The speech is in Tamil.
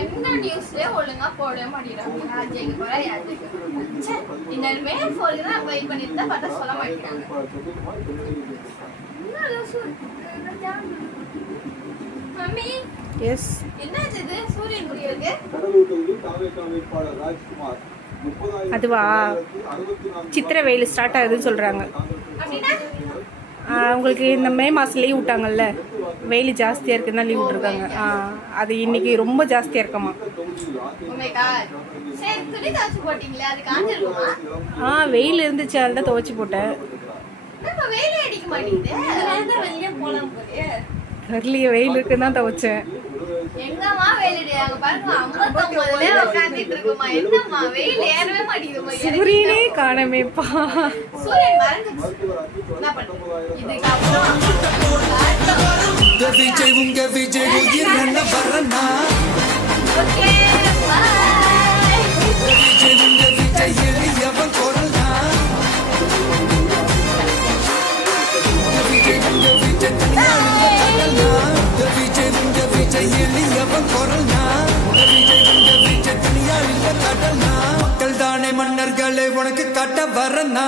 என்ன நியூஸ்லயே ஒழுங்கா போடவே மாட்டேங்கிறாங்க. யார் ஜெயிக்க போறா, யார் ஜெயிக்க போறா. இன்னுமே ஃபோனுக்கு தான் வெயிட் பண்ணிட்டு தான் பார்த்தா சொல்ல மாட்டேங்கிறாங்க. மம்மி எஸ் என்னாச்சு இது? சூரியன் முடியுது. அதுவா சித்திரை வெயில் ஸ்டார்ட் ஆகுதுன்னு சொல்கிறாங்க. அப்படின்னா உங்களுக்கு இந்த மே மாதம் லீவ் விட்டாங்கல்ல, வெயில் ஜாஸ்தியாக இருக்குதுன்னா லீவ் விட்ருக்காங்க. அது இன்னைக்கு ரொம்ப ஜாஸ்தியாக இருக்கமா. சரி, துணி துவைச்சு போட்டீங்களா? அது காஞ்சிருக்குமா? வெயில் இருந்துச்சு, அதுதான் துவைச்சி போட்டேன். வெயிலே அடிக்க மாட்டேங்குது. வெளியே போலாம் போறியே. தெரியலையே, வெயில் இருக்குன்னு தான் துவைச்சேன். எங்கம்மா வெயில் அடியாங்க பாருங்க. 59ல உட்காந்துட்டு இருக்குமா. என்னம்மா வெயில் ஏறவே மாட்டேங்குதுமா. சூரியனே காணமேப்பா. சூரியன் மறைஞ்சிச்சு. என்ன பண்றது? இதுக்கப்புறம் ஓகே மக்கள் தானே மன்னர்களை உனக்கு காட்ட வரனா.